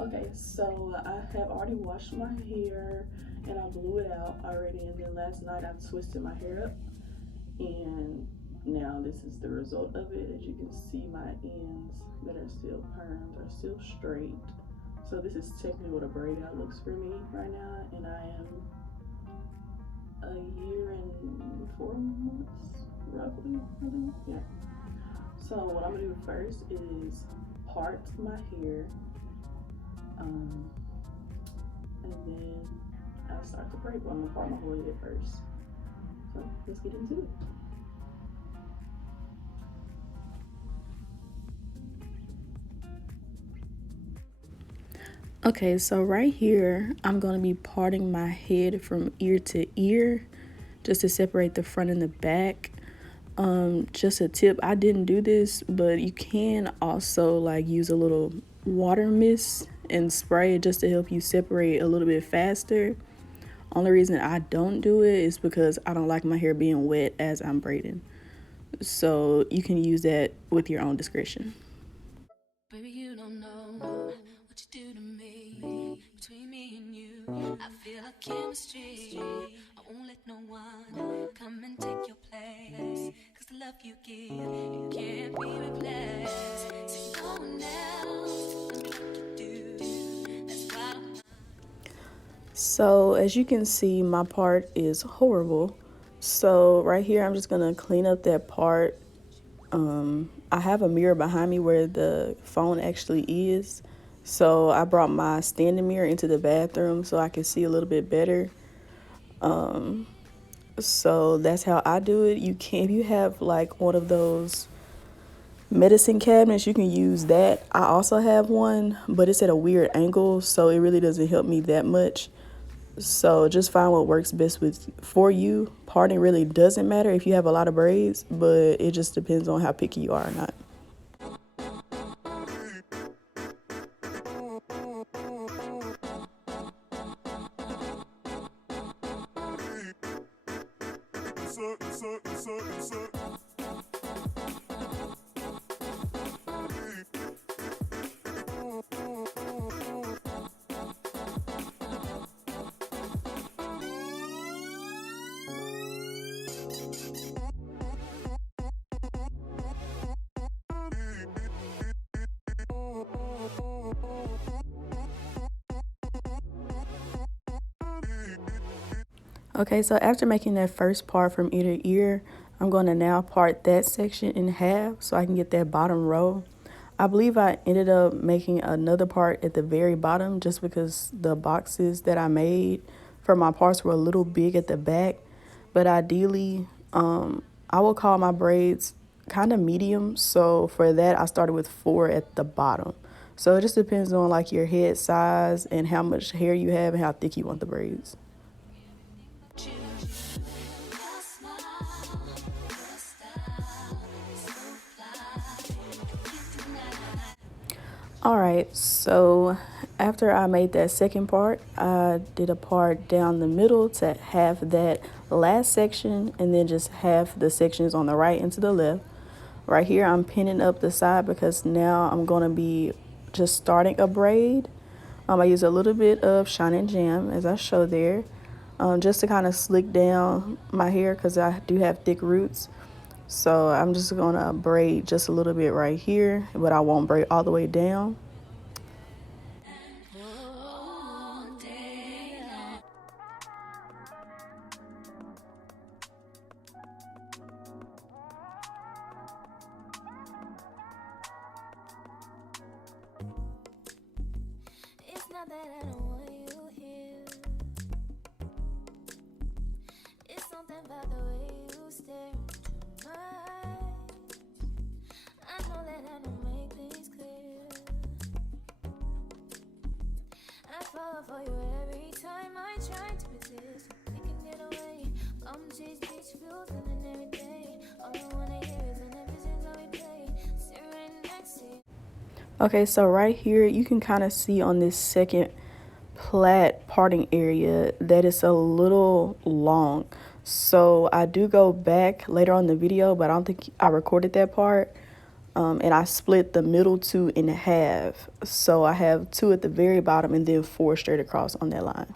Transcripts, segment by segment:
Okay, so I have already washed my hair and I blew it out already, and then last night I twisted my hair up, and now this is the result of it. As you can see, my ends that are still permed are still straight. So this is technically what a braid out looks for me right now, and I am a year and 4 months, roughly, I think. Yeah. So what I'm gonna do first is part my hair, um, and then I'll start the braid. But I'm gonna part my whole head first. So let's get into it. Okay, so right here, I'm going to be parting my head from ear to ear just to separate the front and the back. Just a tip, I didn't do this, but you can also like use a little water mist and spray it just to help you separate a little bit faster. Only reason I don't do it is because I don't like my hair being wet as I'm braiding. So you can use that with your own discretion. Baby, you don't know what you do to me. Between me and you, I feel a chemistry. I won't let no one come and take your place. Cause the love you give, it can't be replaced. So no one else can do like you do. That's why So as you can see, my part is horrible. So right here, I'm just gonna clean up that part. I have a mirror behind me where the phone actually is. So I brought my standing mirror into the bathroom so I can see a little bit better. So that's how I do it. You can, if you have like one of those medicine cabinets, you can use that. I also have one, but it's at a weird angle, so it really doesn't help me that much. So just find what works best for you. Parting really doesn't matter if you have a lot of braids, but it just depends on how picky you are or not. Okay, so after making that first part from ear to ear, I'm going to now part that section in half so I can get that bottom row. I believe I ended up making another part at the very bottom just because the boxes that I made for my parts were a little big at the back. But ideally, I will call my braids kind of medium. So for that, I started with 4 at the bottom. So it just depends on like your head size and how much hair you have and how thick you want the braids. Alright, so after I made that second part, I did a part down the middle to half that last section and then just half the sections on the right and to the left. Right here, I'm pinning up the side because now I'm going to be just starting a braid. I use a little bit of Shine and Jam as I show there, just to kind of slick down my hair because I do have thick roots. So I'm just gonna braid just a little bit right here, but I won't braid all the way down. it's not that I don't want you here. It's something about the way you stare into my eyes. I know that I don't make things clear. I fall for you every time I try to resist. We can get away, come chase beach views and then every day. All I wanna hear is an episode how we play. Sit right next to you. Okay, so right here, you can kind of see on this second plait parting area that it's a little long. So I do go back later on in the video, but I don't think I recorded that part. And I split the middle 2 in half. So I have 2 at the very bottom and then 4 straight across on that line.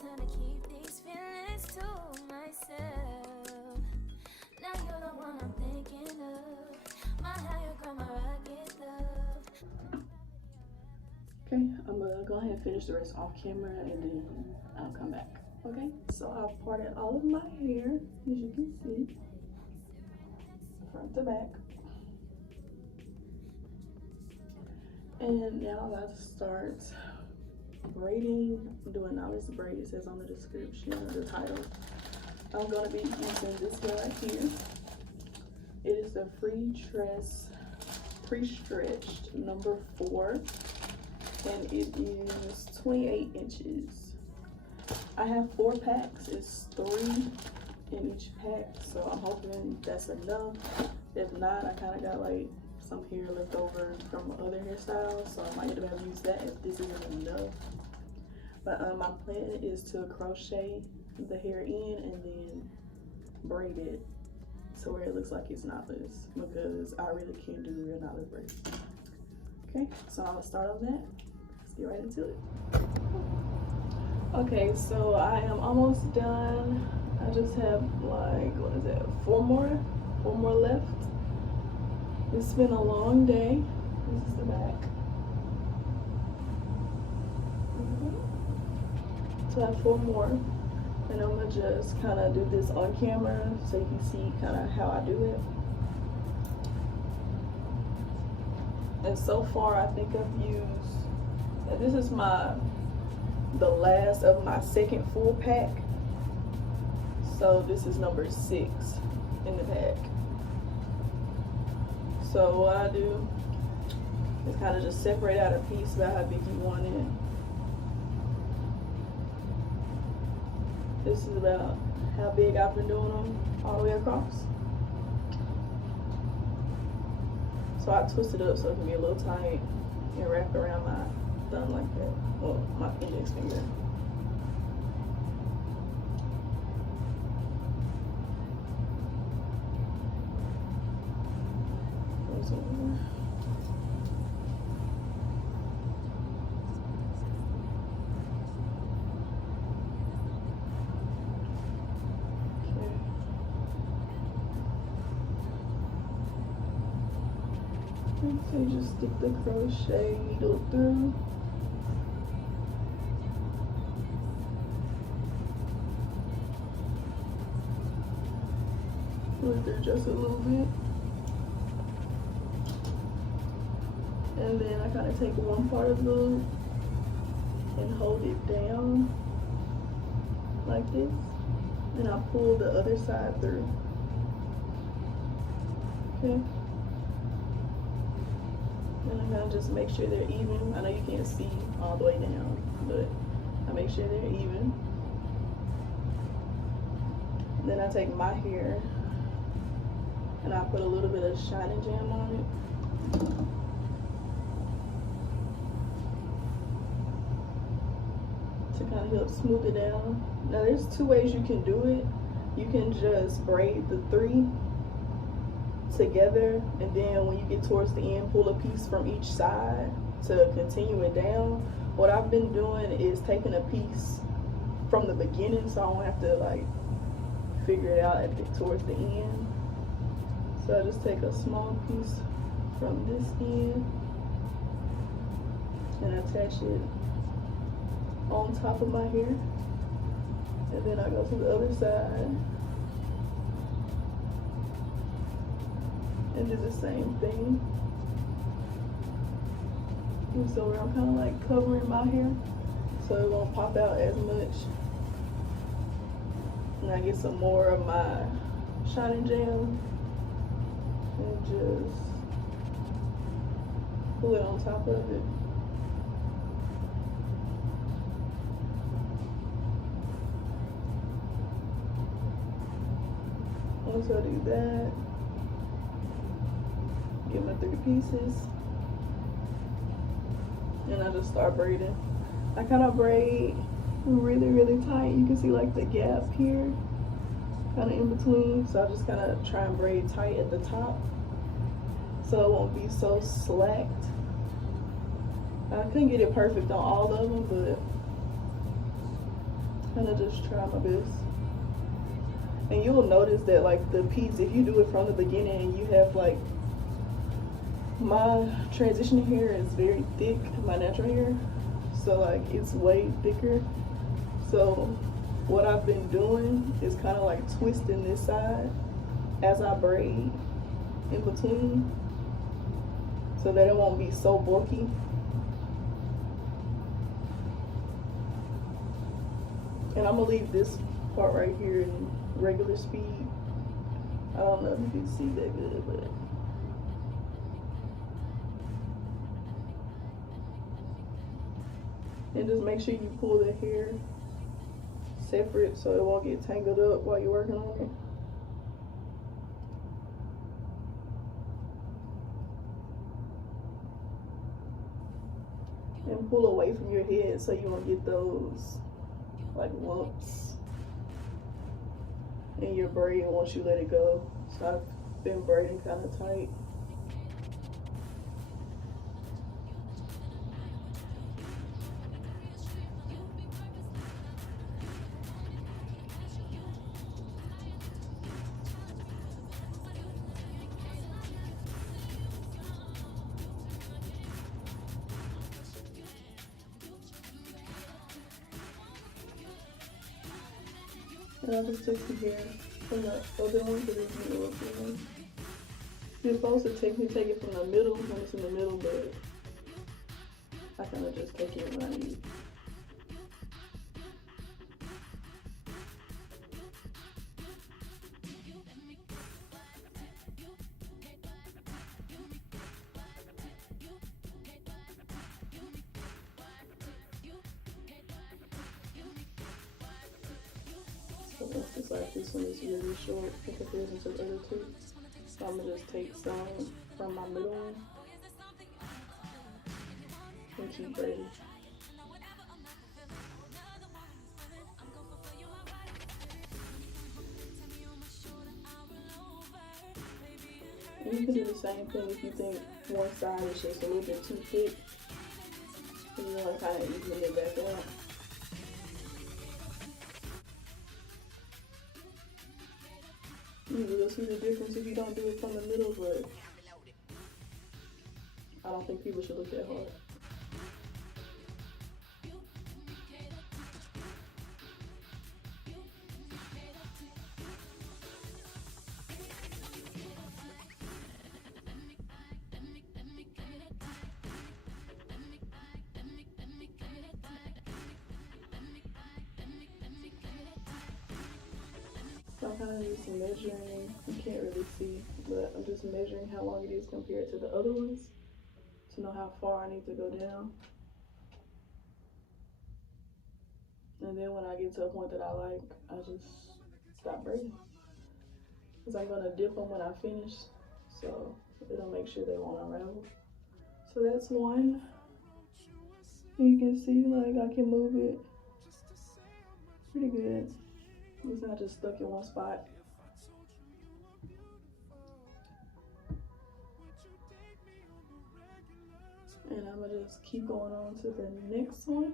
Trying to keep these feelings to myself. Now you're the one I'm thinking of. My higher girl, my rocket love. Okay, I'm gonna go ahead and finish the rest off camera and then I'll come back. Okay, so I've parted all of my hair, as you can see, front to back. And now I'm about to start braiding. I'm doing Knotless braids, as on the description or the title. I'm going to be using this one right here. It is the FreeTress pre-stretched number 4, and it is 28 inches. I have 4 packs. It's 3 in each pack, so I'm hoping that's enough. If not, I kind of got like some hair left over from other hairstyles, so I might have to use that if this isn't enough. But my plan is to crochet the hair in and then braid it to where it looks like it's knotless, because I really can't do real knotless braids. Okay, so I'll start on that. Let's get right into it. Okay, so I am almost done. I just have like, what is it, 4 more left. It's been a long day. This is the back. So I have 4 more, and I'm gonna just kind of do this on camera so you can see kind of how I do it. And so far, I think I've used, this is the last of my second full pack. So this is number 6 in the pack. So what I do is kind of just separate out a piece about how big you want it. This is about how big I've been doing them all the way across. So I twist it up so it can be a little tight and wrap around my thumb like that. Well, my index finger. So you just stick the crochet needle through. Pull it through just a little bit. And then I kind of take one part of the loop and hold it down like this. And I pull the other side through. Okay. And I'm gonna just make sure they're even. I know you can't see all the way down, but I make sure they're even. Then I take my hair and I put a little bit of shining jam on it. To kind of help smooth it down. Now there's 2 ways you can do it. You can just braid the 3 together, and then when you get towards the end, pull a piece from each side to continue it down. What I've been doing is taking a piece from the beginning, so I won't have to like figure it out towards the end. So I just take a small piece from this end and attach it on top of my hair, and then I go to the other side and do the same thing. And so I'm kind of like covering my hair so it won't pop out as much. And I get some more of my Shining Jam and just pull it on top of it. Once I do that, get my 3 pieces, and I just start braiding. I kind of braid really tight. You can see like the gap here, kind of in between. So I just kind of try and braid tight at the top so it won't be so slacked. I couldn't get it perfect on all of them, but kind of just try my best. And you'll notice that like the piece, if you do it from the beginning, you have like, my transition hair is very thick, my natural hair, so like it's way thicker. So what I've been doing is kind of like twisting this side as I braid in between so that it won't be so bulky. And I'm gonna leave this part right here in regular speed. I don't know if you can see that good, but and just make sure you pull the hair separate so it won't get tangled up while you're working on it. And pull away from your head so you won't get those like lumps in your braid once you let it go. So I've been braiding kind of tight. And I just took some hair from the other one because it's the middle one. You're supposed to technically take it from the middle when it's in the middle, but I kind of just take it when I need. So it's just like this one is really short in comparison to the other two. So I'm gonna just take some from my middle one and keep braiding. And you can do the same thing if you think one side is just a little bit too thick. And you want to kind of even it back out. You will see the difference if you don't do it from the middle, but I don't think people should look that hard. So I'm kind of just measuring, you can't really see, but I'm just measuring how long it is compared to the other ones to know how far I need to go down. And then when I get to a point that I like, I just stop braiding. Because I'm going to dip them when I finish, so it'll make sure they won't unravel. So that's one. You can see like I can move it pretty good. It's not just stuck in one spot. And I'm gonna just keep going on to the next one.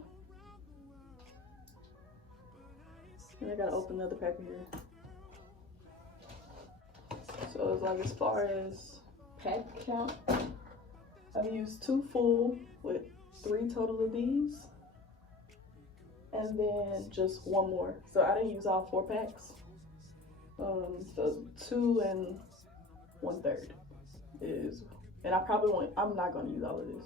And I gotta open another packet here. So it's like as far as pack count, I've used 2 full with 3 total of these. And then just 1 more. So I didn't use all 4 packs. So 2 and 1/3 is, and I probably won't, I'm not gonna use all of this.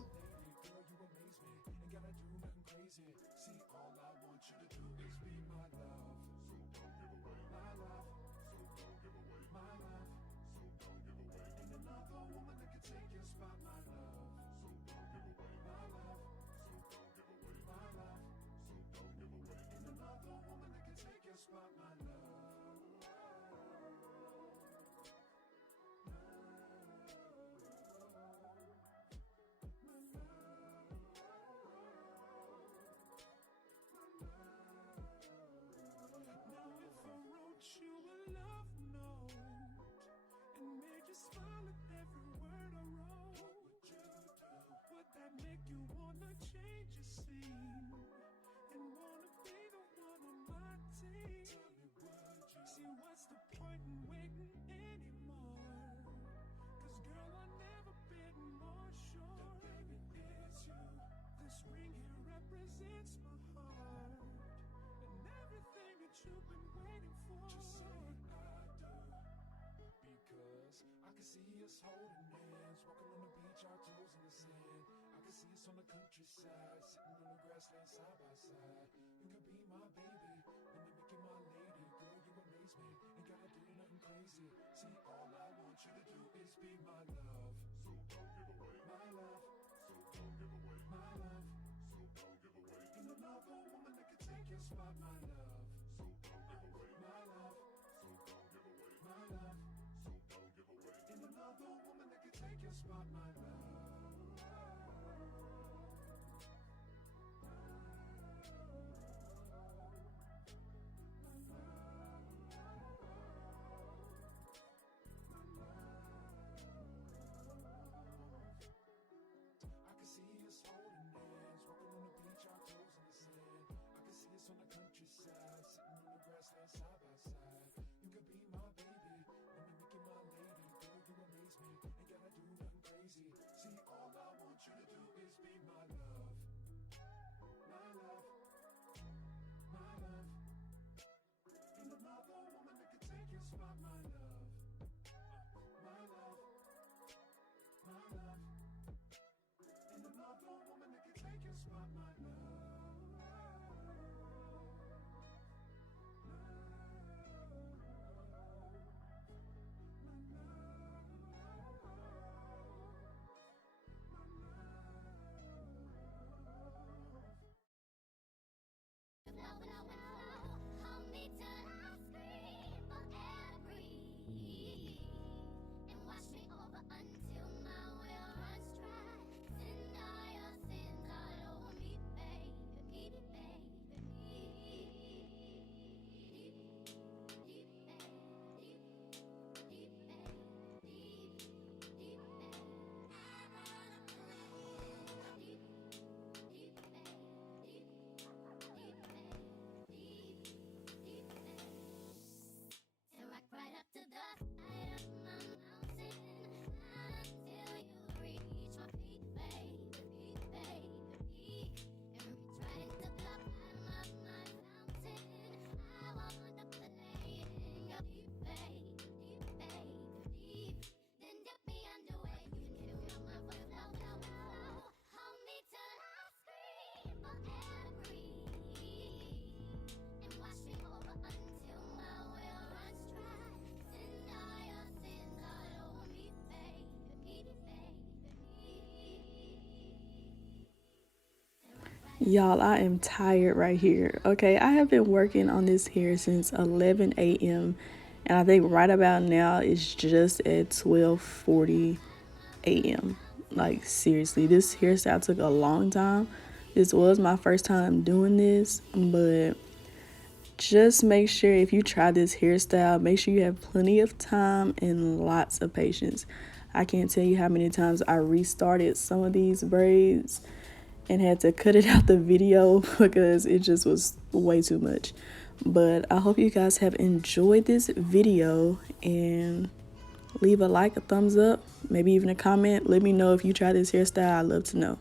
represents my heart and everything that you've been waiting for. Just say I do, because I can see us holding hands, walking on the beach, our toes in the sand. I can see us on the countryside, sitting on the grassland side by side. You can be my baby, let me make you my lady. Girl, you amaze me, ain't gotta do nothing crazy. See, all I want you to do is be my love. So don't give away my love. So don't give away my love. So don't give away. Ain't another woman that can take your spot, my love. So don't give away my love. So don't give away my love. So don't give away. Ain't another woman that can take your spot, my love. I can see us holding hands, walking on the beach, our toes in the sand. I can see us on the countryside, sitting on the grassland side by side. You can be my baby, let me make you my lady. Girl, you amaze me, ain't gotta do nothing crazy. See, all I want you to do is be my love. My love. My love. Ain't another woman that can take your spot, my love. My love. My love. Ain't another woman that can take your spot, my love. Hold me till I scream for air to breathe, and wash me over until my well runs dry. Send all your sins all over me, baby, baby. Right up to the side of my mountain until you reach my feet, baby, baby. And reach right into the bottom of my fountain. I wanna play in your deep, baby, baby. Then dip me underway. You can feel my flow. Hold me till I scream for air to breathe, and wash me over until my well runs dry. Send all your sins all over me, baby, baby. Y'all, I am tired right here. Okay, I have been working on this hair since 11 a.m. and I think right about now it's just at 12:40 a.m. Like, seriously, this hairstyle took a long time. This was my first time doing this, but just make sure if you try this hairstyle, make sure you have plenty of time and lots of patience. I can't tell you how many times I restarted some of these braids and had to cut it out the video because it just was way too much. But I hope you guys have enjoyed this video, and leave a like, a thumbs up, maybe even a comment. Let me know if you try this hairstyle. I'd love to know.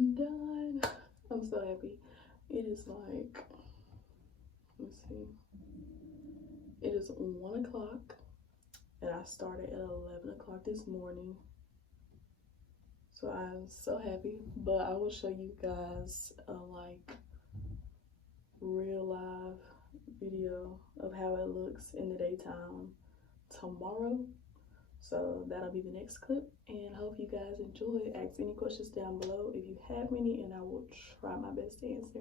done. I'm so happy. It is like, let's see, it is 1 o'clock and I started at 11 o'clock this morning. So I'm so happy, but I will show you guys a like real live video of how it looks in the daytime tomorrow. So that'll be the next clip, and hope you guys enjoy. Ask any questions down below if you have any, and I will try my best to answer.